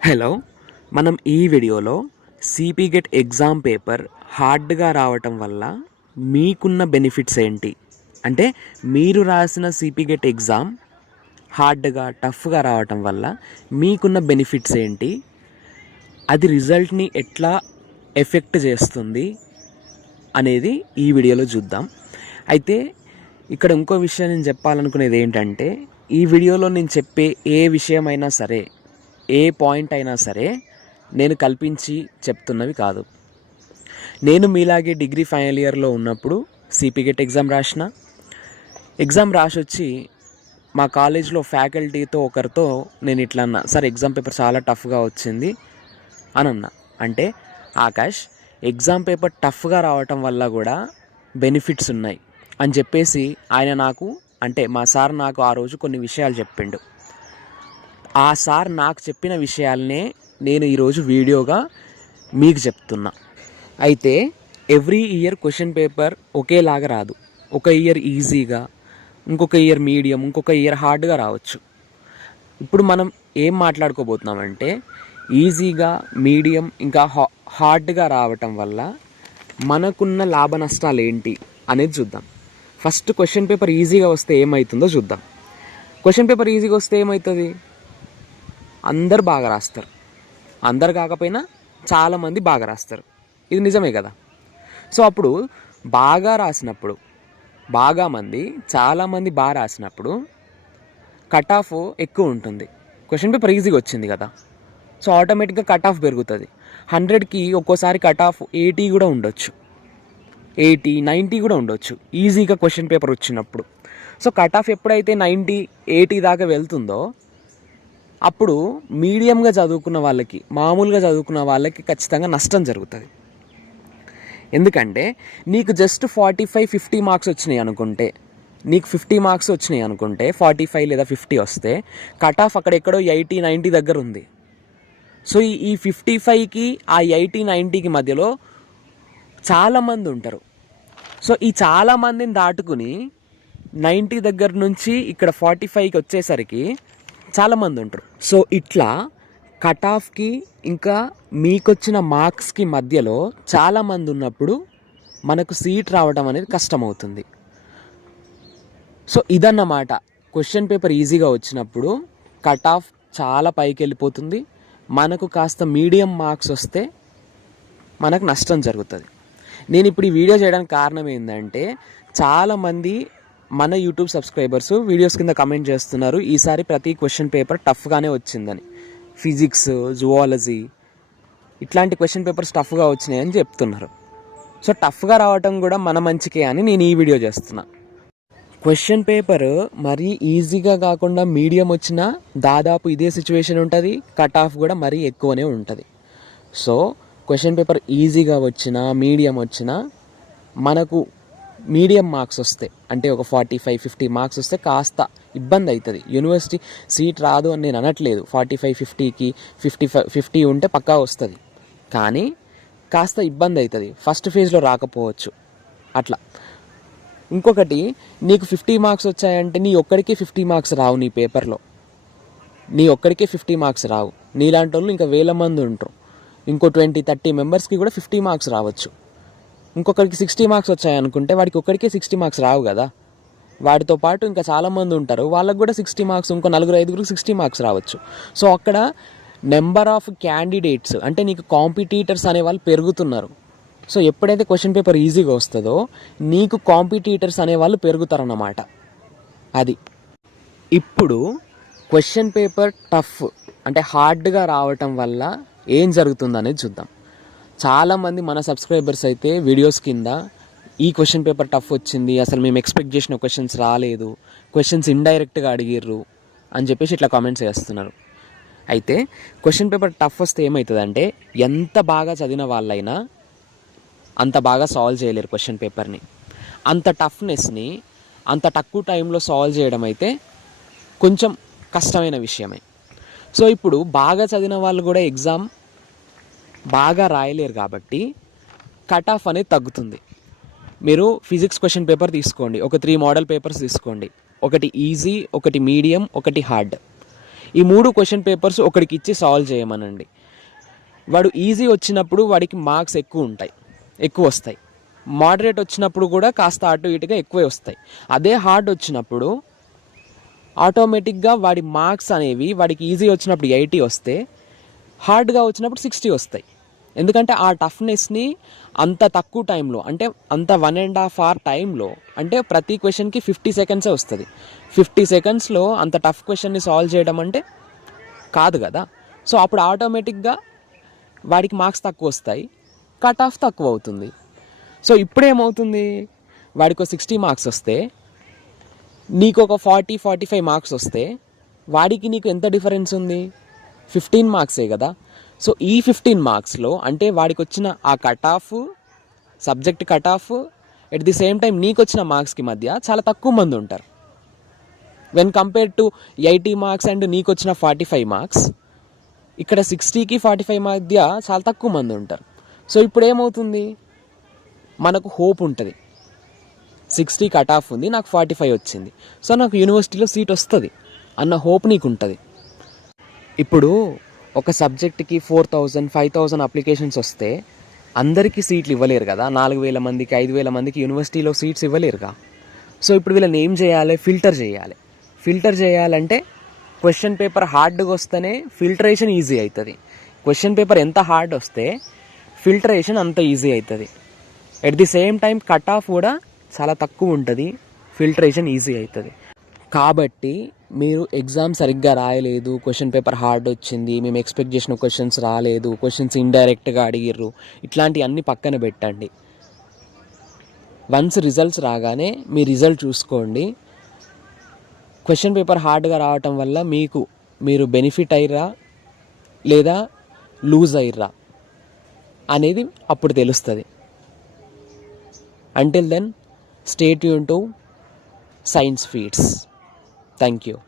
Hello మనం ఈ వీడియోలో సిపి గెట్ ఎగ్జామ్ పేపర్ హార్డ్గా రావటం వల్ల మీకున్న బెనిఫిట్స్ ఏంటి? అంటే మీరు రాసిన సిపి గెట్ ఎగ్జామ్ హార్డ్గా టఫ్గా రావటం వల్ల మీకున్న బెనిఫిట్స్ ఏంటి? అది రిజల్ట్ని ఎట్లా ఎఫెక్ట్ చేస్తుంది అనేది ఈ వీడియోలో చూద్దాం. అయితే ఇక్కడ ఇంకో విషయం నేను చెప్పాలనుకునేది ఏంటంటే ఈ వీడియోలో నేను చెప్పే ఏ విషయమైనా సరే ఏ పాయింట్ అయినా సరే నేను కల్పించి చెప్తున్నవి కాదు. నేను మీలాగే డిగ్రీ ఫైనల్ ఇయర్లో ఉన్నప్పుడు సిపిగెట్ ఎగ్జామ్ రాసిన. ఎగ్జామ్ రాసి వచ్చి మా కాలేజ్లో ఫ్యాకల్టీతో ఒకరితో నేను ఇట్లా అన్నా సార్ ఎగ్జామ్ పేపర్ చాలా టఫ్గా వచ్చింది అని అన్నా. అంటే ఆకాష్ ఎగ్జామ్ పేపర్ టఫ్గా రావటం వల్ల కూడా బెనిఫిట్స్ ఉన్నాయి అని చెప్పేసి ఆయన నాకు అంటే మా సార్ నాకు ఆ రోజు కొన్ని విషయాలు చెప్పిండు. ఆ సార్ నాకు చెప్పిన విషయాలనే నేను ఈరోజు వీడియోగా మీకు చెప్తున్నా. అయితే ఎవ్రీ ఇయర్ క్వశ్చన్ పేపర్ ఒకేలాగా రాదు. ఒక ఇయర్ ఈజీగా ఇంకొక ఇయర్ మీడియం ఇంకొక ఇయర్ హార్డ్గా రావచ్చు. ఇప్పుడు మనం ఏం మాట్లాడుకోబోతున్నామంటే ఈజీగా మీడియం ఇంకా హా హార్డ్గా రావటం వల్ల మనకున్న లాభ నష్టాలు ఏంటి అనేది చూద్దాం. ఫస్ట్ క్వశ్చన్ పేపర్ ఈజీగా వస్తే ఏమవుతుందో చూద్దాం. క్వశ్చన్ పేపర్ ఈజీగా వస్తే ఏమవుతుంది అందరు బాగా రాస్తారు. అందరు కాకపోయినా చాలామంది బాగా రాస్తారు. ఇది నిజమే కదా? సో అప్పుడు బాగా రాసినప్పుడు బాగా మంది చాలామంది బాగా రాసినప్పుడు కట్ ఆఫ్ ఎక్కువ ఉంటుంది. క్వశ్చన్ పేపర్ ఈజీగా వచ్చింది కదా? సో ఆటోమేటిక్గా కట్ ఆఫ్ పెరుగుతుంది. హండ్రెడ్కి ఒక్కోసారి కట్ ఆఫ్ ఎయిటీ కూడా ఉండొచ్చు. ఎయిటీ నైంటీ కూడా ఉండొచ్చు. ఈజీగా క్వశ్చన్ పేపర్ వచ్చినప్పుడు. సో కట్ ఆఫ్ ఎప్పుడైతే నైంటీ ఎయిటీ దాకా వెళ్తుందో అప్పుడు మీడియంగా చదువుకున్న వాళ్ళకి మామూలుగా చదువుకున్న వాళ్ళకి ఖచ్చితంగా నష్టం జరుగుతుంది. ఎందుకంటే నీకు just forty five fifty marks వచ్చినాయి అనుకుంటే నీకు ఫిఫ్టీ మార్క్స్ వచ్చినాయి అనుకుంటే ఫార్టీ ఫైవ్ లేదా ఫిఫ్టీ వస్తే కట్ ఆఫ్ అక్కడ ఎక్కడో ఎయిటీ నైంటీ దగ్గర ఉంది. సో ఈ ఈ ఫిఫ్టీ ఫైవ్కి ఆ ఎయిటీ నైంటీకి మధ్యలో చాలామంది ఉంటారు. సో ఈ చాలామందిని దాటుకుని నైంటీ దగ్గర నుంచి ఇక్కడ ఫార్టీ ఫైవ్కి వచ్చేసరికి చాలామంది ఉంటారు సో ఇట్లా కట్ ఆఫ్కి ఇంకా మీకొచ్చిన మార్క్స్కి మధ్యలో చాలామంది ఉన్నప్పుడు మనకు సీట్ రావడం అనేది కష్టమవుతుంది. సో ఇదన్నమాట. క్వశ్చన్ పేపర్ ఈజీగా వచ్చినప్పుడు కట్ ఆఫ్ చాలా పైకి వెళ్ళిపోతుంది మనకు కాస్త మీడియం మార్క్స్ వస్తే మనకు నష్టం జరుగుతుంది. నేను ఇప్పుడు ఈ వీడియో చేయడానికి కారణం ఏంటంటే చాలామంది మన యూట్యూబ్ సబ్స్క్రైబర్స్ వీడియోస్ కింద కమెంట్ చేస్తున్నారు. ఈసారి ప్రతి క్వశ్చన్ పేపర్ టఫ్గానే వచ్చిందని. ఫిజిక్స్ జువాలజీ ఇట్లాంటి క్వశ్చన్ పేపర్స్ టఫ్గా వచ్చినాయని చెప్తున్నారు. సో టఫ్గా రావటం కూడా మన మంచికే అని నేను ఈ వీడియో చేస్తున్నా. క్వశ్చన్ పేపర్ మరీ ఈజీగా కాకుండా మీడియం వచ్చినా దాదాపు ఇదే సిచ్యువేషన్ ఉంటుంది. కట్ ఆఫ్ కూడా మరీ ఎక్కువనే ఉంటుంది. సో క్వశ్చన్ పేపర్ ఈజీగా వచ్చినా మీడియం వచ్చినా మనకు మీడియం మార్క్స్ వస్తాయి అంటే ఒక ఫార్టీ ఫైవ్ ఫిఫ్టీ మార్క్స్ వస్తే కాస్త ఇబ్బంది అవుతుంది యూనివర్సిటీ సీట్ రాదు అని నేను అనట్లేదు. ఫార్టీ ఫైవ్ ఫిఫ్టీకి ఫిఫ్టీ ఫైవ్ ఫిఫ్టీ ఉంటే పక్కా వస్తుంది. కానీ కాస్త ఇబ్బంది అవుతుంది ఫస్ట్ ఫేజ్లో రాకపోవచ్చు. అట్లా. ఇంకొకటి నీకు ఫిఫ్టీ మార్క్స్ వచ్చాయంటే నీ ఒక్కడికే ఫిఫ్టీ మార్క్స్ రావు నీ పేపర్లో. నీ ఒక్కడికే ఫిఫ్టీ మార్క్స్ రావు. నీలాంటి వాళ్ళు ఇంకా వేల మంది ఉంటారు. ఇంకో ట్వంటీ థర్టీ మెంబర్స్కి కూడా ఫిఫ్టీ మార్క్స్ రావచ్చు. ఇంకొకరికి సిక్స్టీ మార్క్స్ వచ్చాయనుకుంటే వాడికి ఒక్కడికే సిక్స్టీ మార్క్స్ రావు కదా. వాటితో పాటు ఇంకా చాలామంది ఉంటారు. వాళ్ళకు కూడా సిక్స్టీ మార్క్స్ ఇంకో నలుగురు ఐదుగురికి సిక్స్టీ మార్క్స్ రావచ్చు. సో అక్కడ నెంబర్ ఆఫ్ క్యాండిడేట్స్ అంటే నీకు కాంపిటీటర్స్ అనే వాళ్ళు పెరుగుతున్నారు. సో ఎప్పుడైతే క్వశ్చన్ పేపర్ ఈజీగా వస్తుందో నీకు కాంపిటీటర్స్ అనే వాళ్ళు పెరుగుతారన్నమాట. అది. ఇప్పుడు క్వశ్చన్ పేపర్ టఫ్ అంటే హార్డ్గా రావటం వల్ల ఏం జరుగుతుంది అనేది చూద్దాం. చాలామంది మన సబ్స్క్రైబర్స్ అయితే వీడియోస్ కింద ఈ క్వశ్చన్ పేపర్ టఫ్ వచ్చింది అసలు మేము ఎక్స్పెక్ట్ చేసిన క్వశ్చన్స్ రాలేదు క్వశ్చన్స్ ఇండైరెక్ట్గా అడిగిర్రు అని చెప్పేసి ఇట్లా కామెంట్స్ చేస్తున్నారు అయితే క్వశ్చన్ పేపర్ టఫ్ వస్తే ఏమవుతుందంటే ఎంత బాగా చదివిన వాళ్ళైనా అంత బాగా సాల్వ్ చేయలేరు క్వశ్చన్ పేపర్ని అంత టఫ్నెస్ని అంత తక్కువ టైంలో సాల్వ్ చేయడం అయితే కొంచెం కష్టమైన విషయమే. సో ఇప్పుడు బాగా చదివిన వాళ్ళు కూడా ఎగ్జామ్ బాగా రాయలేరు కాబట్టి కట్ ఆఫ్ అనేది తగ్గుతుంది. మీరు ఫిజిక్స్ క్వశ్చన్ పేపర్ తీసుకోండి. ఒక త్రీ మోడల్ పేపర్స్ తీసుకోండి. ఒకటి ఈజీ ఒకటి మీడియం ఒకటి హార్డ్ ఈ మూడు క్వశ్చన్ పేపర్స్ ఒకడికి ఇచ్చి సాల్వ్ చేయమనండి. వాడు ఈజీ వచ్చినప్పుడు వాడికి మార్క్స్ ఎక్కువ ఉంటాయి. ఎక్కువ వస్తాయి. మోడరేట్ వచ్చినప్పుడు కూడా కాస్త అటు ఇటుగా ఎక్కువే వస్తాయి. అదే హార్డ్ వచ్చినప్పుడు ఆటోమేటిక్గా వాడి మార్క్స్ అనేవి వాడికి ఈజీ వచ్చినప్పుడు ఎయిటీ వస్తే హార్డ్గా వచ్చినప్పుడు సిక్స్టీ వస్తాయి. ఎందుకంటే ఆ టఫ్నెస్ని అంత తక్కువ టైంలో అంటే అంత వన్ అండ్ హాఫ్ అవర్ టైంలో అంటే ప్రతి క్వశ్చన్కి ఫిఫ్టీ సెకండ్సే వస్తుంది. ఫిఫ్టీ సెకండ్స్లో అంత టఫ్ క్వశ్చన్ని సాల్వ్ చేయడం అంటే కాదు కదా. సో అప్పుడు ఆటోమేటిక్గా వాడికి మార్క్స్ తక్కువ వస్తాయి కట్ ఆఫ్ తక్కువ అవుతుంది. సో ఇప్పుడేమవుతుంది వాడికి సిక్స్టీ మార్క్స్ వస్తే నీకు ఒక ఫార్టీ ఫార్టీ ఫైవ్ మార్క్స్ వస్తే వాడికి నీకు ఎంత డిఫరెన్స్ ఉంది? ఫిఫ్టీన్ మార్క్సే కదా. సో ఈ ఫిఫ్టీన్ మార్క్స్లో అంటే వాడికి వచ్చిన ఆ cut off subject cut off at the same time నీకు వచ్చిన మార్క్స్కి మధ్య చాలా తక్కువ మంది ఉంటారు. When compare to eighty marks and నీకు వచ్చిన ఫార్టీ ఫైవ్ మార్క్స్ ఇక్కడ సిక్స్టీకి ఫార్టీ ఫైవ్ మధ్య చాలా తక్కువ మంది ఉంటారు. సో ఇప్పుడు ఏమవుతుంది మనకు హోప్ ఉంటుంది. సిక్స్టీ కట్ ఆఫ్ ఉంది నాకు ఫార్టీ ఫైవ్ వచ్చింది. సో నాకు యూనివర్సిటీలో సీట్ వస్తుంది అన్న హోప్ నీకు ఉంటుంది ఇప్పుడు ఒక సబ్జెక్ట్కి four thousand five thousand applications వస్తే అందరికీ సీట్లు ఇవ్వలేరు కదా. నాలుగు వేల మందికి ఐదు వేల మందికి యూనివర్సిటీలో సీట్స్ ఇవ్వలేరుగా. సో ఇప్పుడు వీళ్ళని ఏం చేయాలి? ఫిల్టర్ చేయాలి. ఫిల్టర్ చేయాలంటే క్వశ్చన్ పేపర్ హార్డ్గా వస్తేనే ఫిల్టరేషన్ ఈజీ అవుతుంది. క్వశ్చన్ పేపర్ ఎంత హార్డ్ వస్తే ఫిల్టరేషన్ అంత ఈజీ అవుతుంది. At the same time cut off కూడా చాలా తక్కువ ఉంటుంది. ఫిల్టరేషన్ ఈజీ అవుతుంది. కాబట్టి మీరు ఎగ్జామ్ సరిగ్గా రాయలేదు క్వశ్చన్ పేపర్ హార్డ్ వచ్చింది మేము ఎక్స్పెక్ట్ చేసిన క్వశ్చన్స్ రాలేదు క్వశ్చన్స్ ఇండైరెక్ట్గా అడిగిర్రు ఇట్లాంటివన్నీ పక్కన పెట్టండి. వన్స్ రిజల్ట్స్ రాగానే మీ రిజల్ట్ చూసుకోండి. క్వశ్చన్ పేపర్ హార్డ్గా రావటం వల్ల మీకు మీరు బెనిఫిట్ అయ్యరా లేదా లూజ్ అయ్యిర్రా అనేది అప్పుడు తెలుస్తుంది. Until then state Yoon to science feeds Thank you.